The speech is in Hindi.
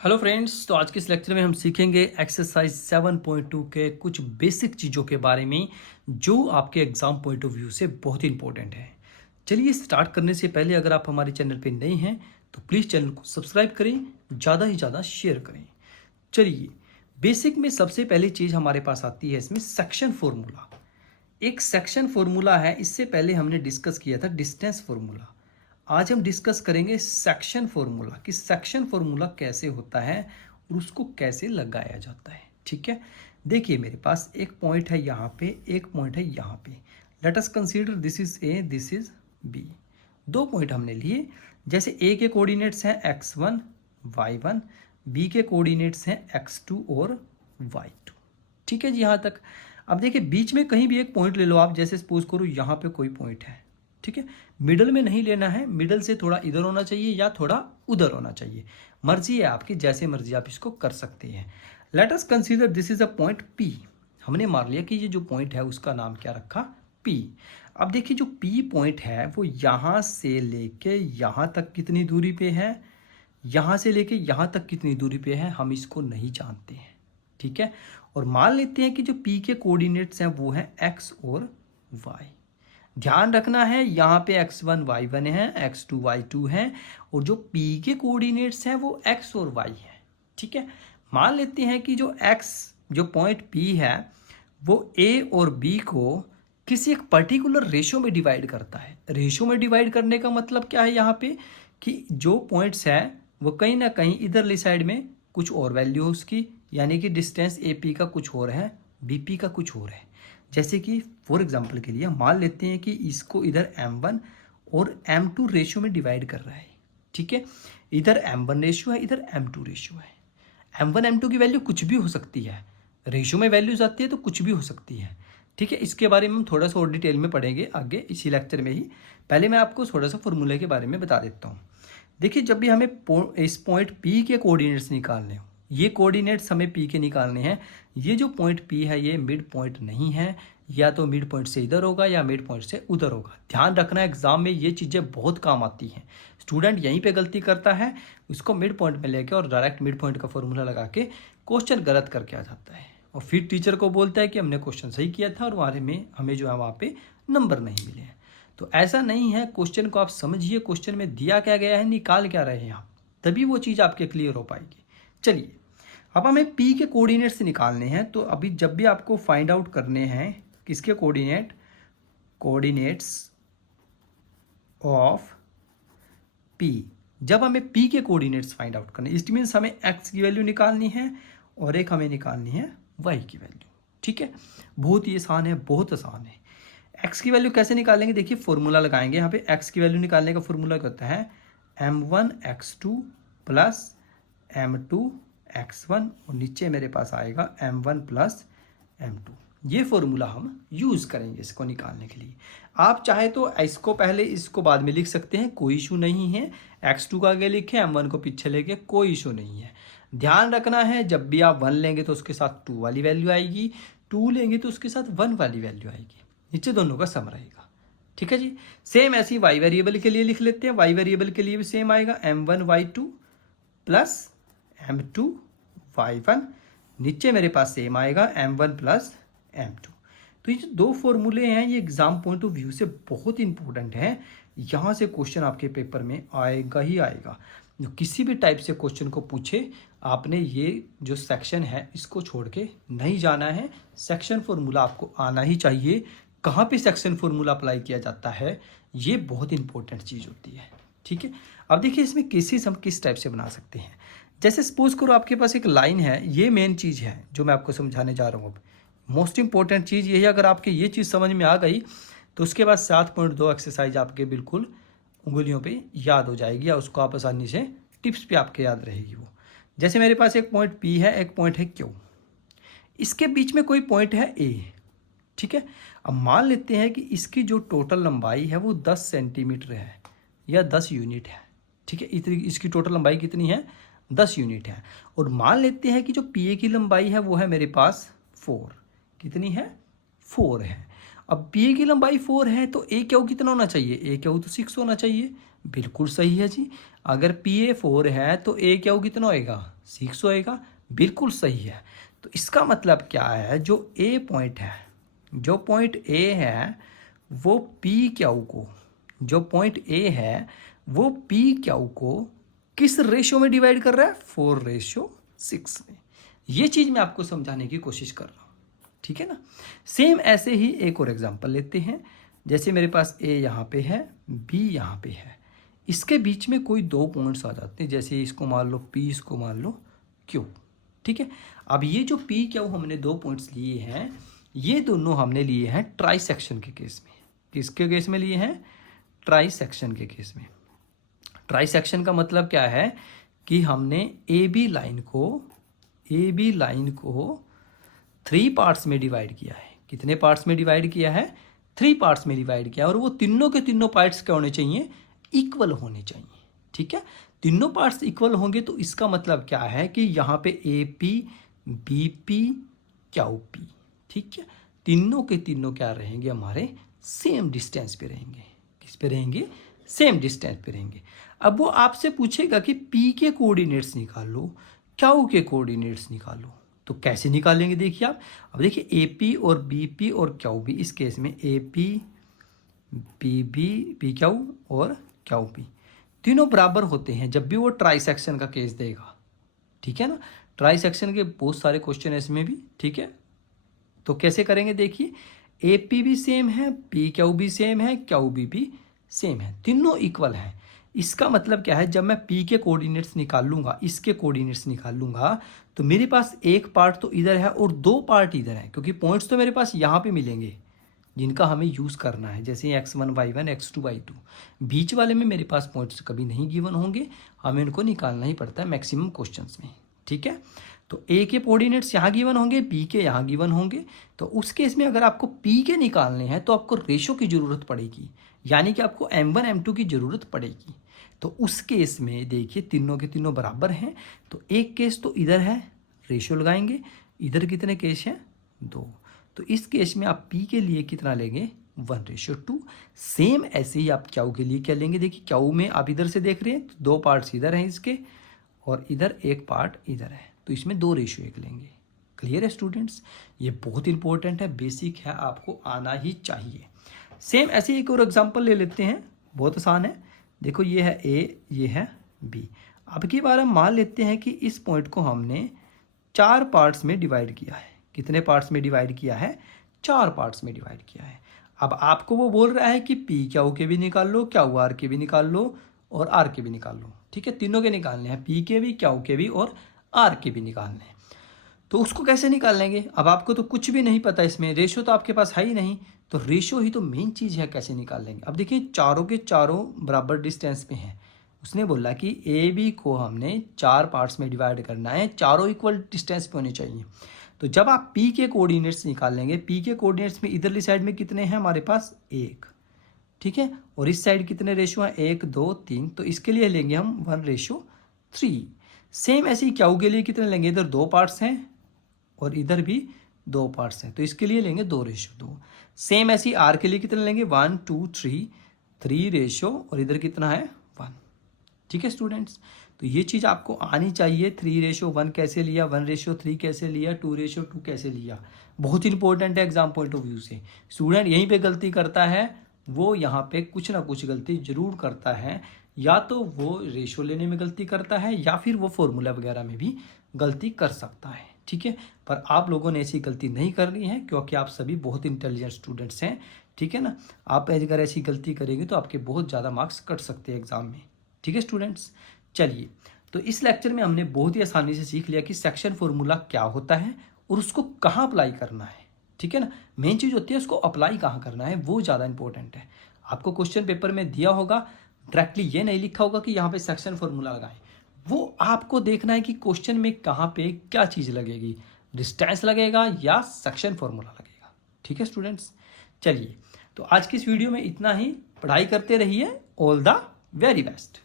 हेलो फ्रेंड्स, तो आज के इस लेक्चर में हम सीखेंगे एक्सरसाइज 7.2 के कुछ बेसिक चीज़ों के बारे में जो आपके एग्जाम पॉइंट ऑफ व्यू से बहुत ही इंपॉर्टेंट है। चलिए स्टार्ट करने से पहले अगर आप हमारे चैनल पे नए हैं तो प्लीज़ चैनल को सब्सक्राइब करें, ज़्यादा ही ज़्यादा शेयर करें। चलिए, बेसिक में सबसे पहली चीज़ हमारे पास आती है इसमें सेक्शन फॉर्मूला। एक सेक्शन फॉर्मूला है, इससे पहले हमने डिस्कस किया था डिस्टेंस फॉर्मूला। आज हम डिस्कस करेंगे सेक्शन फॉर्मूला कि सेक्शन फॉर्मूला कैसे होता है और उसको कैसे लगाया जाता है। ठीक है, देखिए मेरे पास एक पॉइंट है यहाँ पे, एक पॉइंट है यहाँ पे। Let us consider this is A, this is B. दो पॉइंट हमने लिए। जैसे ए के कोऑर्डिनेट्स हैं x1 y1, बी के कोऑर्डिनेट्स हैं x2 और y2। ठीक है जी, यहाँ तक। अब देखिए बीच में कहीं भी एक पॉइंट ले लो आप, जैसे सपोज करो यहाँ पे कोई पॉइंट है। ठीक है, मिडल में नहीं लेना है, मिडल से थोड़ा इधर होना चाहिए या थोड़ा उधर होना चाहिए, मर्जी है आपकी, जैसे मर्जी आप इसको कर सकते हैं। Late us consider this is a point P. हमने मान लिया कि ये जो पॉइंट है उसका नाम क्या रखा, पी। अब देखिए जो पी पॉइंट है वो यहाँ से लेके यहाँ तक कितनी दूरी पे है, यहाँ से लेके यहाँ तक कितनी दूरी पे है, हम इसको नहीं जानते हैं। ठीक है, और मान लेते हैं कि जो पी के कोऑर्डिनेट्स हैं वो हैं एक्स और वाई। ध्यान रखना है यहाँ पे x1 y1 है, x2 y2 है, और जो p के कोऑर्डिनेट्स हैं वो x और y है। ठीक है, मान लेते हैं कि जो x, जो पॉइंट p है वो a और b को किसी एक पर्टिकुलर रेशो में डिवाइड करता है। रेशो में डिवाइड करने का मतलब क्या है यहाँ पे, कि जो पॉइंट्स हैं वो कहीं ना कहीं इधरली साइड में कुछ और वैल्यू है उसकी, यानी कि डिस्टेंस ए पी का कुछ और है, बी पी का कुछ और है। जैसे कि फॉर एग्जांपल के लिए हम मान लेते हैं कि इसको इधर m1 और m2 रेशियो में डिवाइड कर रहा है। ठीक है, इधर m1 रेशियो है, इधर m2 रेशियो है। m1 m2 की वैल्यू कुछ भी हो सकती है, रेशियो में वैल्यूज आती है तो कुछ भी हो सकती है। ठीक है, इसके बारे में हम थोड़ा सा और डिटेल में पढ़ेंगे आगे इसी लेक्चर में ही। पहले मैं आपको थोड़ा सा फॉर्मूले के बारे में बता देता हूँ। देखिए, जब भी हमें इस पॉइंट पी के कोऑर्डिनेट्स निकालने हो, ये कोऑर्डिनेट्स हमें पी के निकालने हैं। ये जो पॉइंट पी है ये मिड पॉइंट नहीं है, या तो मिड पॉइंट से इधर होगा या मिड पॉइंट से उधर होगा। ध्यान रखना, एग्जाम में ये चीज़ें बहुत काम आती हैं। स्टूडेंट यहीं पे गलती करता है, उसको मिड पॉइंट में लेके और डायरेक्ट मिड पॉइंट का फॉर्मूला लगा के क्वेश्चन गलत करके आ जाता है, और फिर टीचर को बोलता है कि हमने क्वेश्चन सही किया था और वहाँ में हमें जो है वहाँ पे नंबर नहीं मिले हैं। तो ऐसा नहीं है, क्वेश्चन को आप समझिए, क्वेश्चन में दिया क्या गया है, निकाल क्या रहे हैं आप, तभी वो चीज़ आपके क्लियर हो पाएगी। चलिए, अब हमें p के कोऑर्डिनेट्स निकालने हैं। तो अभी जब भी आपको फाइंड आउट करने हैं किसके कोऑर्डिनेट, कोऑर्डिनेट्स ऑफ p, जब हमें p के कोऑर्डिनेट्स फाइंड आउट करने, इट मीन्स हमें x की वैल्यू निकालनी है और एक हमें निकालनी है y की वैल्यू। ठीक है, बहुत ही आसान है, बहुत आसान है। x की वैल्यू कैसे निकालेंगे, देखिए फॉर्मूला लगाएंगे। यहाँ पे x की वैल्यू निकालने का फॉर्मूला क्या होता है, m1 x2 plus m2 x1, और नीचे मेरे पास आएगा m1 प्लस m2। ये फॉर्मूला हम यूज़ करेंगे इसको निकालने के लिए। आप चाहे तो इसको पहले इसको बाद में लिख सकते हैं, कोई इशू नहीं है। x2 का आगे लिखे, m1 को पीछे लेके, कोई इशू नहीं है। ध्यान रखना है, जब भी आप 1 लेंगे तो उसके साथ 2 वाली वैल्यू आएगी, 2 लेंगे तो उसके साथ 1 वाली वैल्यू आएगी, नीचे दोनों का सम रहेगा। ठीक है जी, सेम ऐसे ही y वेरिएबल के लिए लिख लेते हैं। y वेरिएबल के लिए भी सेम आएगा, m1 y2 plus m2 y1, नीचे मेरे पास सेम आएगा m1 प्लस m2। तो ये जो दो फॉर्मूले हैं ये एग्जाम पॉइंट ऑफ व्यू से बहुत इंपॉर्टेंट हैं। यहाँ से क्वेश्चन आपके पेपर में आएगा ही आएगा। जो किसी भी टाइप से क्वेश्चन को पूछे, आपने ये जो सेक्शन है इसको छोड़ के नहीं जाना है। सेक्शन फॉर्मूला आपको आना ही चाहिए। कहाँ पे सेक्शन फॉर्मूला अप्लाई किया जाता है, ये बहुत इंपॉर्टेंट चीज़ होती है। ठीक है, अब देखिए इसमें केसेस हम किस टाइप से बना सकते हैं। जैसे सपोज करो आपके पास एक लाइन है, ये मेन चीज़ है जो मैं आपको समझाने जा रहा हूँ। अब मोस्ट इंपॉर्टेंट चीज़ यही, अगर आपके ये चीज़ समझ में आ गई तो उसके बाद 7.2 एक्सरसाइज आपके बिल्कुल उंगलियों पे याद हो जाएगी, या उसको आप आसानी से टिप्स पे आपके याद रहेगी वो। जैसे मेरे पास एक पॉइंट P है, एक पॉइंट है Q, इसके बीच में कोई पॉइंट है A। ठीक है, अब मान लेते हैं कि इसकी जो टोटल लंबाई है वो 10 सेंटीमीटर है या 10 यूनिट है। ठीक है, इतनी इसकी टोटल लंबाई कितनी है, 10 यूनिट है। और मान लेते हैं कि जो पी ए की लंबाई है वो है मेरे पास 4, कितनी है, 4 है। अब पी ए की लंबाई 4 है तो ए क्यू कितना होना चाहिए, ए क्यू तो 6 होना चाहिए। बिल्कुल सही है जी, अगर पी ए 4 है तो ए क्यू कितना होएगा, 6 होएगा, बिल्कुल सही है। तो इसका मतलब क्या है, जो ए पॉइंट है, जो पॉइंट ए है वो पी क्यू को, जो पॉइंट ए है वो पी क्यू को किस रेशो में डिवाइड कर रहा है, 4:6 में। ये चीज़ मैं आपको समझाने की कोशिश कर रहा हूँ, ठीक है ना। सेम ऐसे ही एक और एग्जांपल लेते हैं। जैसे मेरे पास ए यहाँ पे है, बी यहाँ पे है, इसके बीच में कोई दो पॉइंट्स आ जाते हैं, जैसे इसको मान लो पी, इसको मान लो क्यू, ठीक है। अब ये जो पी क्यू हमने दो पॉइंट्स लिए हैं, ये दोनों हमने लिए हैं ट्राई सेक्शन के केस में। किसके केस में लिए हैं, ट्राई सेक्शन के केस में। ट्राई सेक्शन का मतलब क्या है कि हमने ए बी लाइन को 3 पार्ट्स में डिवाइड किया है। कितने पार्ट्स में डिवाइड किया है, 3 पार्ट्स में डिवाइड किया, और वो तीनों के तीनों पार्ट्स क्या होने चाहिए, इक्वल होने चाहिए, ठीक है। तीनों पार्ट्स इक्वल होंगे तो इसका मतलब क्या है कि यहाँ पे A P, B P, Q P, ठीक है, तीनों के तीनों क्या रहेंगे, हमारे सेम डिस्टेंस पे रहेंगे। किस पे रहेंगे, सेम डिस्टेंस पे रहेंगे। अब वो आपसे पूछेगा कि पी के कोऑर्डिनेट्स निकालो, क्यू के कोऑर्डिनेट्स निकालो, तो कैसे निकालेंगे देखिए आप। अब देखिए ए पी और बी पी और क्यू बी, इस केस में A P, B B, P Q और क्यू पी तीनों बराबर होते हैं जब भी वो ट्राई सेक्शन का केस देगा, ठीक है ना। ट्राई सेक्शन के बहुत सारे क्वेश्चन है इसमें भी, ठीक है। तो कैसे करेंगे देखिए, ए पी भी सेम है, पी क्यू भी सेम है, क्यू बी भी सेम है, तीनों इक्वल हैं। इसका मतलब क्या है, जब मैं पी के कोऑर्डिनेट्स निकाल लूंगा, इसके कोऑर्डिनेट्स निकाल लूंगा, तो मेरे पास एक पार्ट तो इधर है और दो पार्ट इधर है, क्योंकि पॉइंट्स तो मेरे पास यहाँ पे मिलेंगे जिनका हमें यूज़ करना है, जैसे x1 y1 x2 y2। बीच वाले में मेरे पास पॉइंट्स कभी नहीं गिवन होंगे, हमें उनको निकालना ही पड़ता है मैक्सिमम क्वेश्चंस में, ठीक है। तो ए के कोऑर्डिनेट्स यहाँ गिवन होंगे, बी के यहाँ गिवन होंगे, तो उस केस में अगर आपको पी के निकालने हैं तो आपको रेशो की ज़रूरत पड़ेगी, यानी कि आपको m1 m2 की ज़रूरत पड़ेगी। तो उस केस में देखिए तीनों के तीनों बराबर हैं, तो एक केस तो इधर है, रेशो लगाएंगे, इधर कितने केस हैं, 2। तो इस केस में आप पी के लिए कितना लेंगे, 1:2। सेम ऐसे ही आप क्यू के लिए क्या लेंगे, देखिए क्यू में आप इधर से देख रहे हैं तो दो पार्ट्स इधर हैं इसके, और इधर एक पार्ट इधर है, तो इसमें 2:1 लेंगे। क्लियर है स्टूडेंट्स, ये बहुत इंपॉर्टेंट है, बेसिक है, आपको आना ही चाहिए। सेम ऐसे एक और एग्जांपल ले लेते हैं, बहुत आसान है। देखो ये है ए, ये है बी। अब की बार हम मान लेते हैं कि इस पॉइंट को हमने 4 पार्ट्स में डिवाइड किया है। कितने पार्ट्स में डिवाइड किया है, 4 पार्ट्स में डिवाइड किया है। अब आपको वो बोल रहा है कि पी क्यू के भी निकाल लो, क्यू आर के भी निकाल लो, और आर के भी निकाल लो, ठीक है। तीनों के निकालने हैं, पी के भी, क्यू के भी और आर के भी निकालने हैं। तो उसको कैसे निकाल लेंगे, अब आपको तो कुछ भी नहीं पता इसमें, रेशो तो आपके पास है ही नहीं, तो रेशो ही तो मेन चीज़ है, कैसे निकाल लेंगे। अब देखिए चारों के चारों बराबर डिस्टेंस पे हैं, उसने बोला कि ए बी को हमने 4 पार्ट्स में डिवाइड करना है, चारों इक्वल डिस्टेंस पे होने चाहिए। तो जब आप पी के कोऑर्डिनेट्स निकाल लेंगे, पी के कोऑर्डिनेट्स में इधरली साइड में कितने हैं हमारे पास, 1, ठीक है, और इस साइड कितने रेशो हैं, 1 2 3, तो इसके लिए लेंगे हम 1:3। सेम ऐसे ही क्यू के लिए कितने लेंगे, इधर 2 पार्ट्स हैं और इधर भी 2 पार्ट्स हैं, तो इसके लिए लेंगे 2:2। सेम ऐसे ही आर के लिए कितने लेंगे, 1 2 3, 3 रेशो, और इधर कितना है 1, ठीक है स्टूडेंट्स। तो ये चीज़ आपको आनी चाहिए, 3:1 कैसे लिया, 1:3 कैसे लिया, 2:2 कैसे लिया, बहुत इंपॉर्टेंट है एग्जाम पॉइंट ऑफ व्यू से। स्टूडेंट यहीं पे गलती करता है, वो यहाँ पे कुछ ना कुछ गलती जरूर करता है, या तो वो रेशो लेने में गलती करता है, या फिर वो फॉर्मूला वगैरह में भी गलती कर सकता है, ठीक है। पर आप लोगों ने ऐसी गलती नहीं करनी है, क्योंकि आप सभी बहुत इंटेलिजेंट स्टूडेंट्स हैं, ठीक है ना। आप अगर ऐसी गलती करेंगे तो आपके बहुत ज़्यादा मार्क्स कट सकते हैं एग्जाम में, ठीक है स्टूडेंट्स। चलिए, तो इस लेक्चर में हमने बहुत ही आसानी से सीख लिया कि सेक्शन फॉर्मूला क्या होता है और उसको कहाँ अप्लाई करना है, ठीक है ना। मेन चीज़ होती है उसको अप्लाई कहाँ करना है, वो ज़्यादा इंपॉर्टेंट है। आपको क्वेश्चन पेपर में दिया होगा, डायरेक्टली ये नहीं लिखा होगा कि यहाँ पे सेक्शन फॉर्मूला लगाएं, वो आपको देखना है कि क्वेश्चन में कहाँ पे क्या चीज़ लगेगी, डिस्टेंस लगेगा या सेक्शन फॉर्मूला लगेगा, ठीक है स्टूडेंट्स। चलिए, तो आज की इस वीडियो में इतना ही, पढ़ाई करते रहिए, ऑल द वेरी बेस्ट।